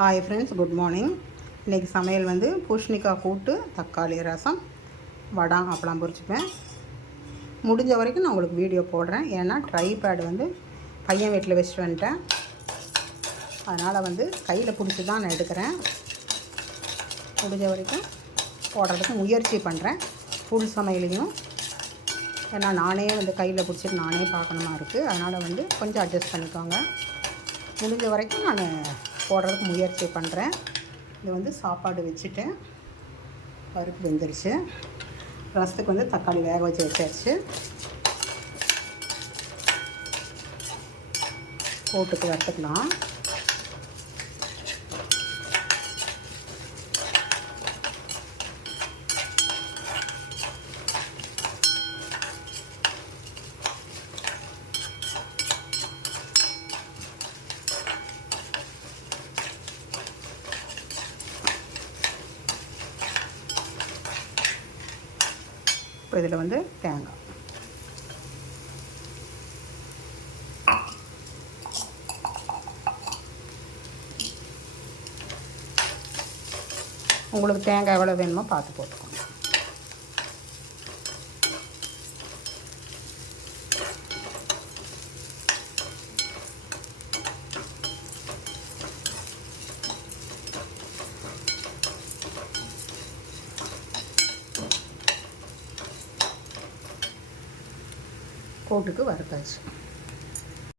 Hi friends, good morning. இன்றைக்கி சமையல் வந்து பூசணிக்காய் கூட்டு, தக்காளி ரசம், வடம், அப்பளம் பொரிச்சுப்பேன். முடிஞ்ச வரைக்கும் நான் உங்களுக்கு வீடியோ போடுறேன். ஏன்னா ட்ரைபேட் வந்து பையன் வீட்டில் வச்சுட்டு வந்துட்டேன். அதனால் வந்து கையில் பிடிச்சி தான் நான் எடுக்கிறேன். முடிஞ்ச வரைக்கும் போடுறதுக்கு முயற்சி பண்ணுறேன். ஃபுல் சமையலையும் ஏன்னா நானே வந்து கையில் பிடிச்சிட்டு நானே பார்க்கணுமா இருக்குது. அதனால் வந்து கொஞ்சம் அட்ஜஸ்ட் பண்ணிக்கோங்க. முடிஞ்ச வரைக்கும் நான் போடுறதுக்கு முயற்சி பண்ணுறேன். இது வந்து சாப்பாடு வச்சுட்டேன், பருப்பு வெந்துருச்சு. ரசத்துக்கு வந்து தக்காளி வேக வச்சு வச்சாச்சு. கூட்டுக்கு வறுத்துக்கலாம். இப்போ இதில் வந்து தேங்காய், உங்களுக்கு தேங்காய் எவ்வளோ வேணுமோ பார்த்து போட்டுக்கோங்க. கூட்டுக்கு வறுத்தாச்சு.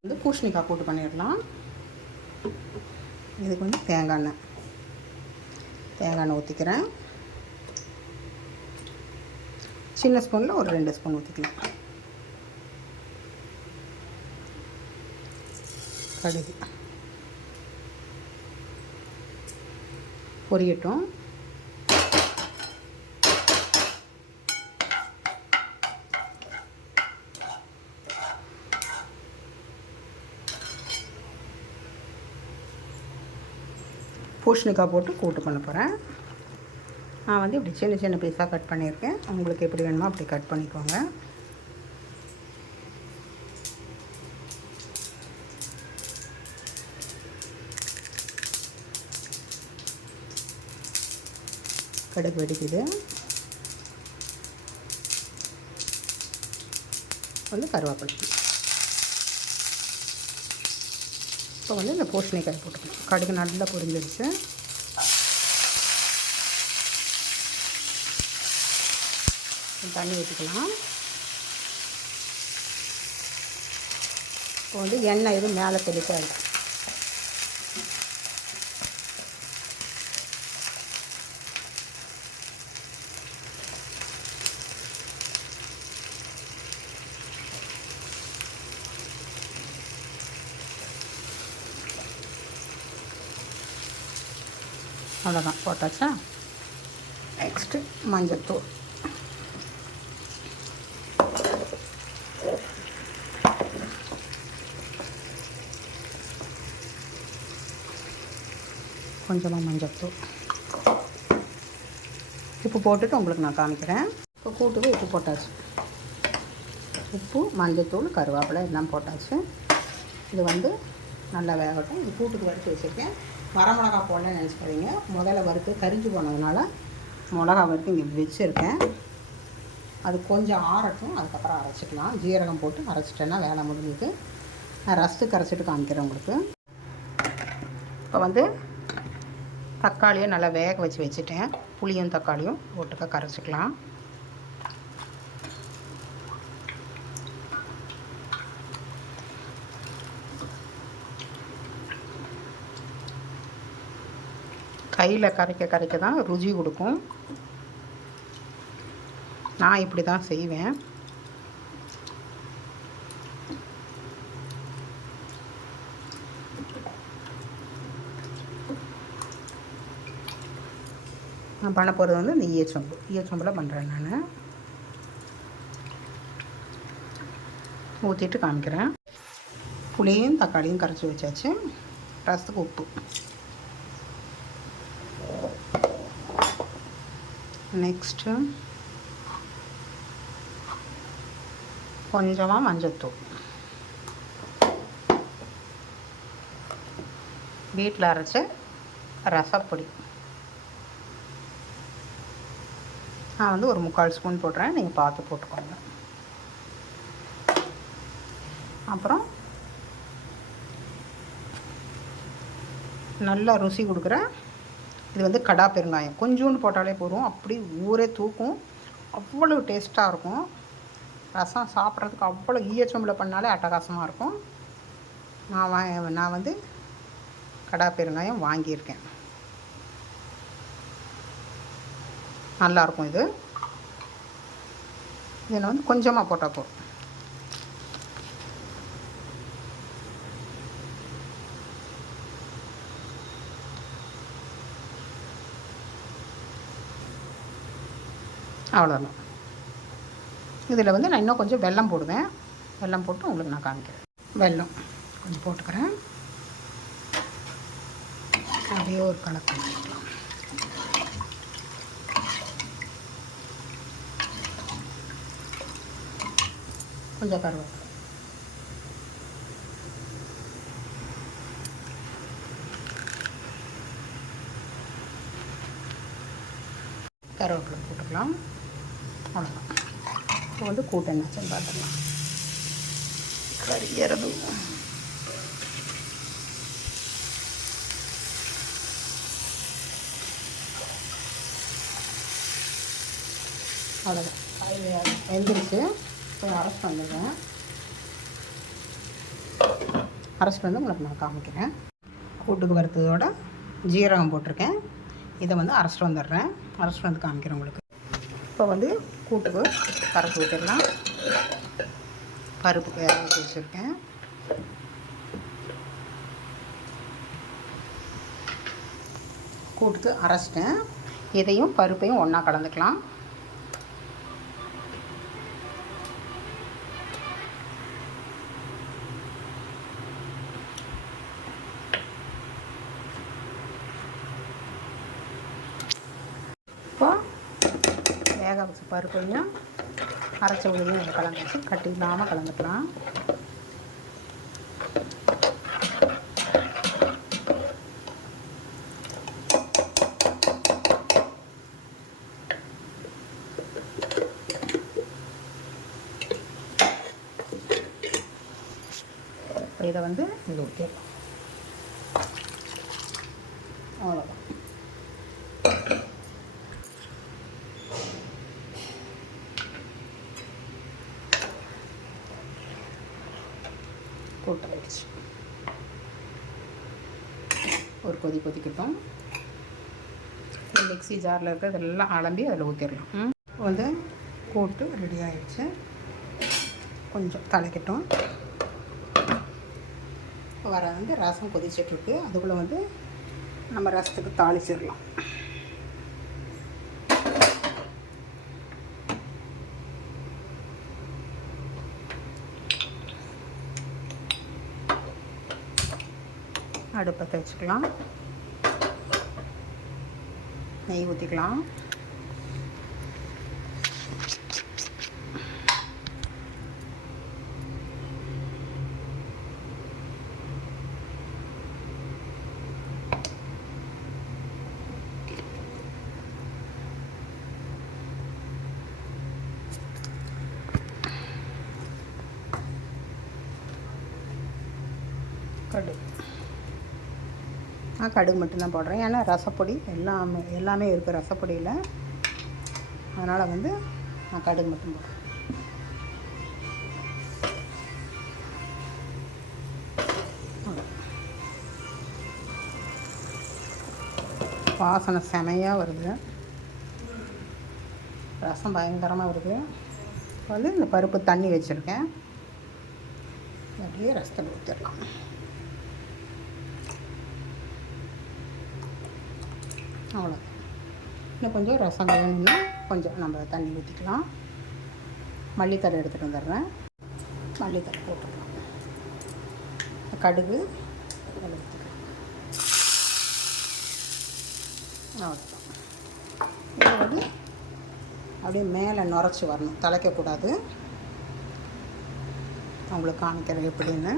வந்து பூசணிக்காய் கூட்டு பண்ணிடலாம். இதுக்கு வந்து தேங்காய் எண்ணெய் ஊற்றிக்கிறேன். சின்ன ஸ்பூனில் ஒரு 2 ஸ்பூன் ஊற்றிக்கலாம். கடுகு பொரியட்டும். பூசணிக்காய் போட்டு கூட்டு பண்ண போகிறேன். நான் வந்து இப்படி சின்ன சின்ன பீஸாக கட் பண்ணியிருக்கேன். உங்களுக்கு எப்படி வேணுமோ அப்படி கட் பண்ணிக்கோங்க. கடுகு வெடிக்குது. வந்து கருவேப்பிலை. இப்போ வந்து இந்த பூசணிக்காய் போட்டுக்கலாம். கடுகு நல்லா பொரிஞ்சிடுச்சு. தண்ணி ஊற்றிக்கலாம். இப்போ வந்து எண்ணெய் எதுவும் மேலே தெளிக்காது. அவ்வளோதான், போட்டாச்சா. நெக்ஸ்ட்டு மஞ்சத்தூள், கொஞ்சமாக மஞ்சத்தூள், உப்பு போட்டுட்டு உங்களுக்கு நான் காமிக்கிறேன். இப்போ கூட்டுக்கு உப்பு போட்டாச்சு. உப்பு, மஞ்சத்தூள், கருவேப்பிலை எல்லாம் போட்டாச்சு. இது வந்து நல்லா வேகட்டும். இது கூட்டுக்கு வறுத்து வச்சுருக்கேன். வரமிளகா போடலன்னு நினச்சிக்காதீங்க. முதல்ல வறுத்து கரிஞ்சு போனதுனால மிளகா வறுத்து இங்கே வச்சுருக்கேன். அது கொஞ்சம் ஆறட்டும், அதுக்கப்புறம் அரைச்சிக்கலாம். ஜீரகம் போட்டு அரைச்சிட்டேன்னா வேலை முடிஞ்சுது. நான் ரசத்துக்கு அரைச்சிட்டு காமிக்கிறேன் உங்களுக்கு. இப்போ வந்து தக்காளியை நல்லா வேக வச்சு வச்சுட்டேன். புளியும் தக்காளியும் போட்டுக்க கரைச்சிக்கலாம். கையில் கரைக்க தான் ருசி கொடுக்கும். நான் இப்படி தான் செய்வேன். நான் பண்ண போகிறது வந்து இந்த ஈயச்சொம்பில் பண்ணுறேன். நான் ஊற்றிட்டு காமிக்கிறேன். புளியும் தக்காளியும் கரைச்சி வச்சாச்சு. ரசத்துக்கு உப்பு, நெக்ஸ்ட்டு கொஞ்சமாக மஞ்சத்தூள், வீட்டில் அரைச்ச ரசப்பொடி நான் வந்து ஒரு 3/4 ஸ்பூன் போடுறேன், நீங்கள் பார்த்து போட்டுக்கோங்க. அப்புறம் நல்லா ருசி கொடுக்குற இது வந்து கடா பெருங்காயம் கொஞ்சோண்டு போட்டாலே போதும், அப்படி ஊரே தூக்கும். அவ்வளோ டேஸ்ட்டாக இருக்கும். ரசம் சாப்பிட்றதுக்கு அவ்வளோ ஈயச்சொம்பில் பண்ணாலே அட்டகாசமாக இருக்கும். நான் வந்து கடா பெருங்காயம் வாங்கியிருக்கேன். நல்லாயிருக்கும் இது. இதில் வந்து கொஞ்சமாக போட்டால் போதும். அவ்வளோதான். இதில் வந்து நான் இன்னும் கொஞ்சம் வெல்லம் போடுவேன். வெல்லம் போட்டு உங்களுக்கு நான் காமிக்கிறேன். வெல்லம் கொஞ்சம் போட்டுக்கிறேன். அப்படியே ஒரு கலக்கு வச்சுக்கலாம். கொஞ்சம் கருவேப்பிலை, கருவேப்பிலை போட்டுக்கலாம். அவ்வளோதான். இப்போ வந்து கூட்டு என்னாச்சுன்னு பார்த்துக்கலாம். கறியறது அவ்வளோதான். வெந்துருச்சு. போய் அரைச்சிட்டு வந்துடுவேன். அரைச்சிட்டு வந்து உங்களுக்கு நான் காமிக்கிறேன். கூட்டுக்கு வறுத்ததோட ஜீரகம் போட்டிருக்கேன். இதை வந்து அரைச்சிட்டு வந்துடுறேன். அரைச்சிட்டு வந்து காமிக்கிறேன் உங்களுக்கு. இப்போ வந்து கூட்டுக்கு பருப்பு ஊற்றிடலாம். பருப்புக்கு ஊற்றி வச்சுருக்கேன். கூட்டுக்கு அரைச்சிட்டேன். இதையும் பருப்பையும் ஒன்றா கலந்துக்கலாம். இப்போ வேக வச்ச பருப்பையும் அரைச்ச உதவியும் இதை கலந்து வச்சு கட்டி இல்லாமல் கலந்துக்கலாம். இதை வந்து இது ஊற்றிடலாம். அவ்வளோதான். கூட்டு ஆயிடுச்சு. ஒரு கொதிக்கட்டும். மிக்ஸி ஜாரில் இருக்கிறதெல்லாம் அலம்பி அதில் ஊற்றிடலாம். வந்து கூட்டு ரெடி ஆகிடுச்சு. கொஞ்சம் தலைக்கட்டும். வர வந்து ரசம் கொதிச்சிட்ருக்கு. அதுக்குள்ளே வந்து நம்ம ரசத்துக்கு தாளிச்சிடலாம். அடுப்பத்தை வச்சுக்கலாம். நெய் ஊற்றிக்கலாம். கடுகு நான் கடுகு மட்டும்தான் போடுறேன். ஏன்னா ரசப்பொடி எல்லாமே இருக்குது ரசப்பொடியில். அதனால் வந்து நான் கடுகு மட்டும் போடுறேன். வாசனை செமையாக வருது. ரசம் பயங்கரமாக வருது. வந்து இந்த பருப்பு தண்ணி வச்சுருக்கேன். அப்படியே ரசத்தை ஊற்றிடலாம். அவ்வளோ. இன்னும் கொஞ்சம் ரசம் வேணும்னா கொஞ்சம் நம்ம தண்ணி ஊற்றிக்கலாம். மல்லித்தழை எடுத்துகிட்டு வந்துடுறேன். மல்லித்தழை போட்டுக்கலாம். கடுகு ஊற்றிக்கலாம். அவ்வளோதான். இது வந்து அப்படியே மேலே நுரைச்சி வரணும், தலைக்கக்கூடாது. உங்களுக்கு காமிக்கிறேன் எப்படின்னு.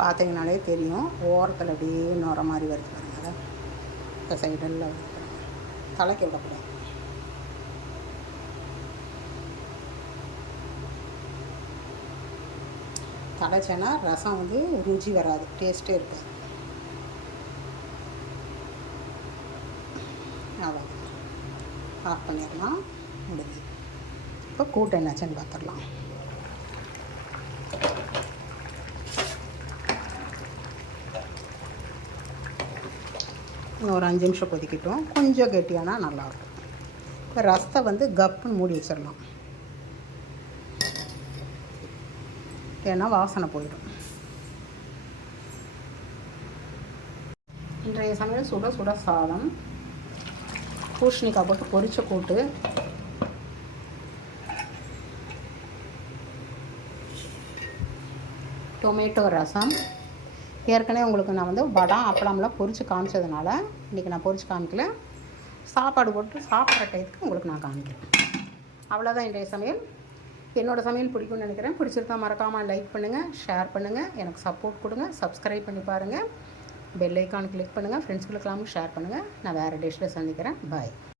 பார்த்தீங்கனாலே தெரியும், ஓரத்தில் அப்படியே நுர மாதிரி வருது பாருங்க. அதை இந்த சைடெல்லாம் வருது பாருங்க. தலைக்க விடக்கூடாது. தலைச்சேன்னா ரசம் வந்து ருச்சி வராது, டேஸ்ட்டே இருக்காது. அவ்வளோ ஆஃப் பண்ணிடலாம், முடிஞ்சு. இப்போ கூட்டு என்னாச்சுன்னு பார்த்துடலாம். ஒரு 5 நிமிஷம் கொதிக்கட்டும், கொஞ்சம் கெட்டியானா நல்லாயிருக்கும். இப்போ ரசத்தை வந்து கப்புன்னு மூடி வச்சிடலாம், ஏன்னா வாசனை போயிடும். இன்றைய சமையல் சுட சுட சாதம், பூசணிக்காய் போட்டு பொரிச்ச கூட்டு, டொமேட்டோ ரசம். ஏற்கனவே உங்களுக்கு நான் வந்து வடம் அப்பளம்லாம் பொரித்து காமிச்சதுனால இன்றைக்கி நான் பொரித்து காமிக்கல, சாப்பாடு போட்டு சாப்பிட்ற டைத்துக்கு உங்களுக்கு நான் காமிக்கிறேன். அவ்வளோதான் இன்றைய சமையல். என்னோடய சமையல் பிடிக்கும்னு நினைக்கிறேன். பிடிச்சிருந்தா மறக்காமல் லைக் பண்ணுங்கள், ஷேர் பண்ணுங்கள், எனக்கு சப்போர்ட் கொடுங்க, சப்ஸ்கிரைப் பண்ணி பாருங்கள், பெல் ஐக்கான் கிளிக் பண்ணுங்கள், ஃப்ரெண்ட்ஸ்களுக்கெல்லாம் ஷேர் பண்ணுங்கள். நான் வேறு டிஷ்ஷில் சந்திக்கிறேன். பாய்.